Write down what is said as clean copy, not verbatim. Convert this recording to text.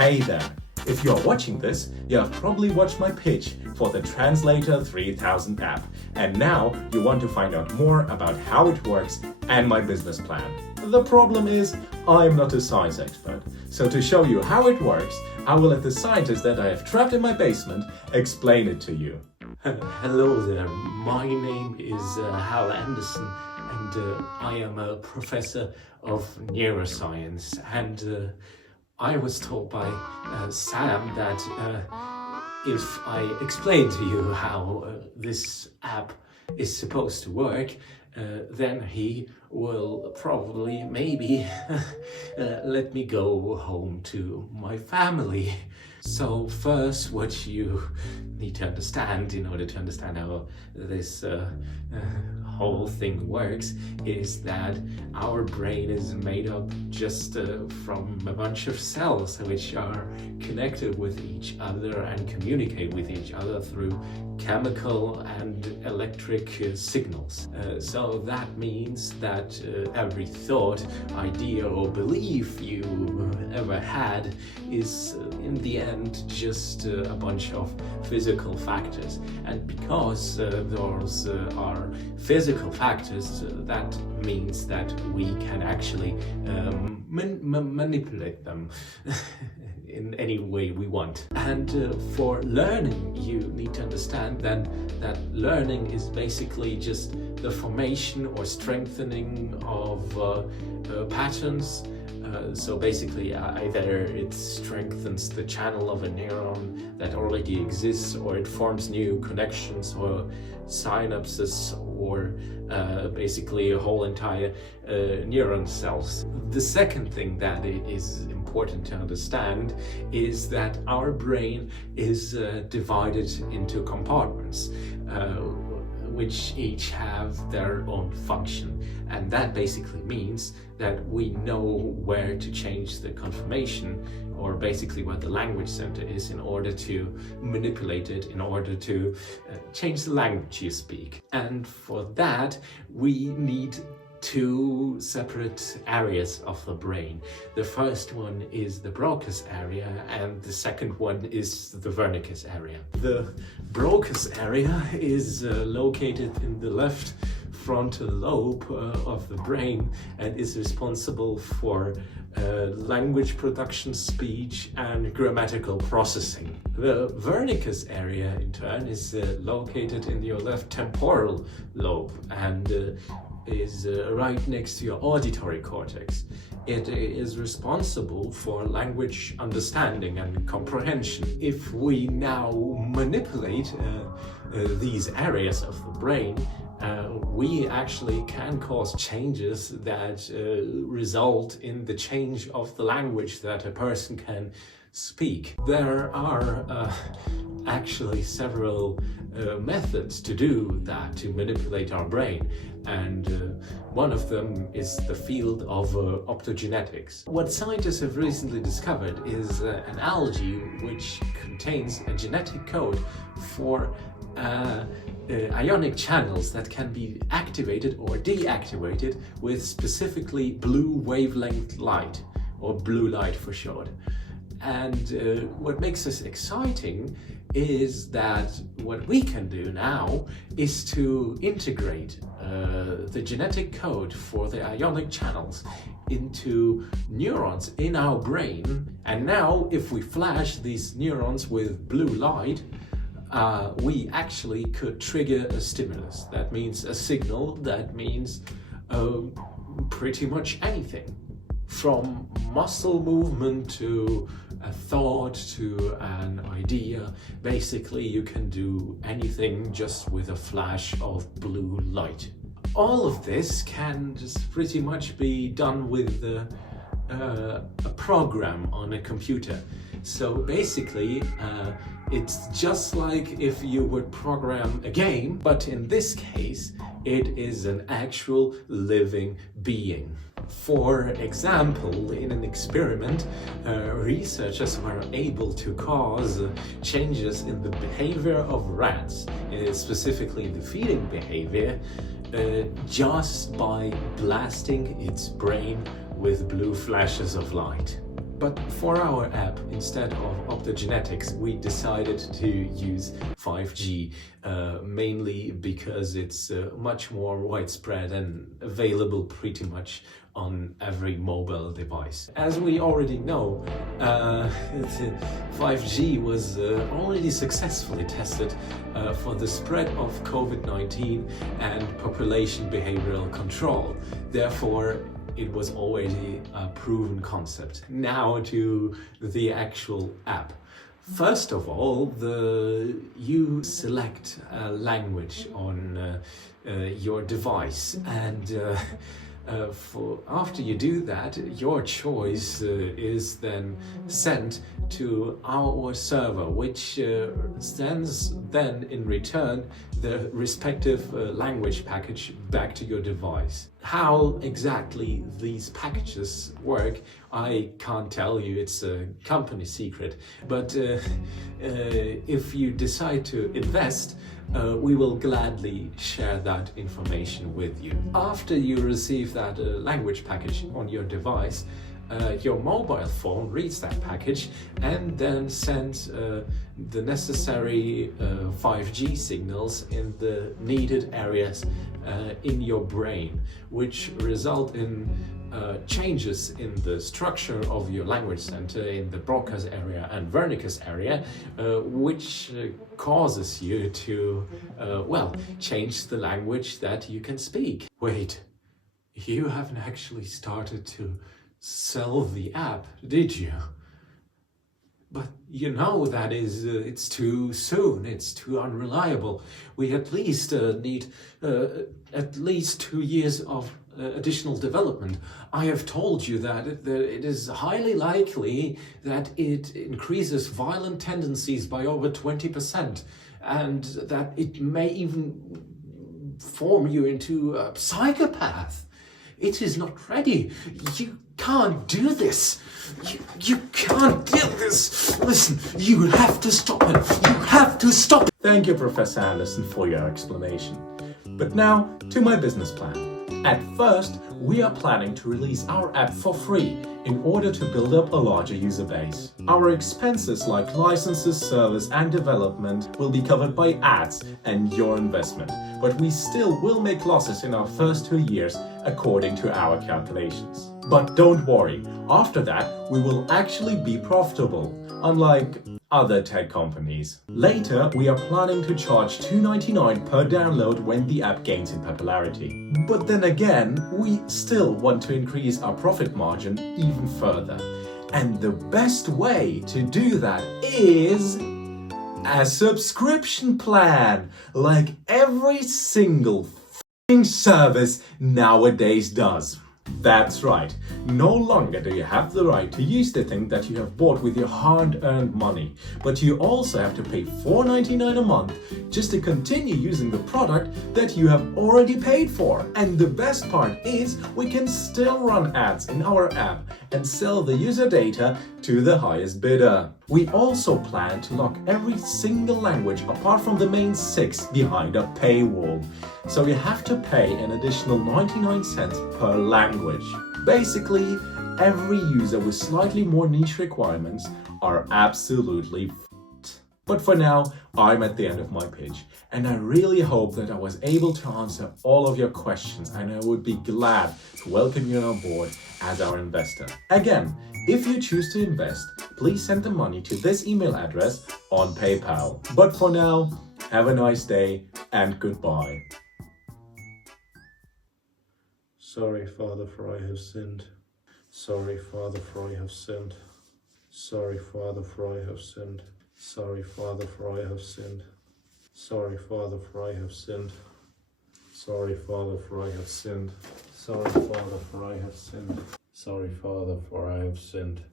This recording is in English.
Hey there! If you're watching this, you have probably watched my pitch for the TRANSLATOR 3000 app, and now you want to find out more about how it works and my business plan. The problem is, I'm not a science expert, so to show you how it works, I will let the scientist that I have trapped in my basement explain it to you. Hello there, my name is Hal Anderson, and I am a professor of neuroscience, and I was told by Sam that if I explain to you how this app is supposed to work, then he will probably, maybe, let me go home to my family. So first, what you need to understand in order to understand how this whole thing works is that our brain is made up just from a bunch of cells which are connected with each other and communicate with each other through chemical and electric signals. So that means that every thought, idea or belief you ever had is in the end just a bunch of physical factors. And because those are physical factors, that means that we can actually manipulate them in any way we want. And for learning, you need to understand then that learning is basically just the formation or strengthening of patterns. So basically either it strengthens the channel of a neuron that already exists, or it forms new connections or synapses, or basically a whole entire neuron cells. The second thing that is important to understand is that our brain is divided into compartments, which each have their own function, and that basically means that we know where to change the conformation, or basically where the language center is, in order to manipulate it, in order to change the language you speak. And for that we need two separate areas of the brain. The first one is the Broca's area, and the second one is the Wernicke's area. The Broca's area is located in the left frontal lobe of the brain and is responsible for language production, speech and grammatical processing. The Wernicke's area in turn is located in your left temporal lobe and is right next to your auditory cortex. It is responsible for language understanding and comprehension. If we now manipulate these areas of the brain, we actually can cause changes that result in the change of the language that a person can speak. There are actually several methods to do that, to manipulate our brain, and one of them is the field of optogenetics. What scientists have recently discovered is an algae which contains a genetic code for ionic channels that can be activated or deactivated with specifically blue wavelength light, or blue light for short. And what makes this exciting is that what we can do now is to integrate the genetic code for the ionic channels into neurons in our brain. And now if we flash these neurons with blue light, we actually could trigger a stimulus. That means a signal, that means pretty much anything. From muscle movement to a thought to an idea, basically you can do anything just with a flash of blue light. All of this can just pretty much be done with a program on a computer. So basically it's just like if you would program a game, but in this case it is an actual living being. For example, in an experiment, researchers were able to cause changes in the behavior of rats, specifically the feeding behavior, just by blasting its brain with blue flashes of light. But for our app, instead of Optogenetics, we decided to use 5G, mainly because it's much more widespread and available pretty much on every mobile device. As we already know, 5G was already successfully tested for the spread of COVID-19 and population behavioral control. Therefore, it was already a proven concept. Now to the actual app. First of all, you select a language on your device, and after you do that, your choice is then sent to our server, which sends then in return the respective language package back to your device. How exactly these packages work, I can't tell you, it's a company secret, but if you decide to invest, we will gladly share that information with you. After you receive that language package on your device, your mobile phone reads that package and then sends the necessary 5G signals in the needed areas in your brain, which result in changes in the structure of your language center in the Broca's area and Wernicke's area, which causes you to, change the language that you can speak. Wait, you haven't actually started to sell the app, did you? But you know that it's too soon, it's too unreliable. We at least need at least 2 years of additional development. I have told you that it is highly likely that it increases violent tendencies by over 20%, and that it may even form you into a psychopath. It is not ready. You can't do this. You can't do this. Listen, you have to stop it. You have to stop it. Thank you, Professor Anderson, for your explanation. But now to my business plan. At first, we are planning to release our app for free in order to build up a larger user base. Our expenses like licenses, service and development will be covered by ads and your investment, but we still will make losses in our first 2 years according to our calculations. But don't worry, after that we will actually be profitable, unlike other tech companies. Later, we are planning to charge $2.99 per download when the app gains in popularity. But then again, we still want to increase our profit margin even further. And the best way to do that is a subscription plan, like every single f***ing service nowadays does. That's right, no longer do you have the right to use the thing that you have bought with your hard-earned money, but you also have to pay $4.99 a month just to continue using the product that you have already paid for. And the best part is we can still run ads in our app and sell the user data to the highest bidder. We also plan to lock every single language apart from the main 6 behind a paywall. So you have to pay an additional 99 cents per language. Basically, every user with slightly more niche requirements are absolutely f***ed. But for now, I'm at the end of my pitch, and I really hope that I was able to answer all of your questions, and I would be glad to welcome you on board as our investor. Again, if you choose to invest, please send the money to this email address on PayPal. But for now, have a nice day and goodbye. Sorry, Father, for I have sinned. Sorry, Father, for I have sinned. Sorry, Father, for I have sinned. Sorry, Father, for I have sinned. Sorry, Father, for I have sinned. Sorry, Father, for I have sinned. Sorry, Father, for I have sinned. Sorry, Father, for I have sinned.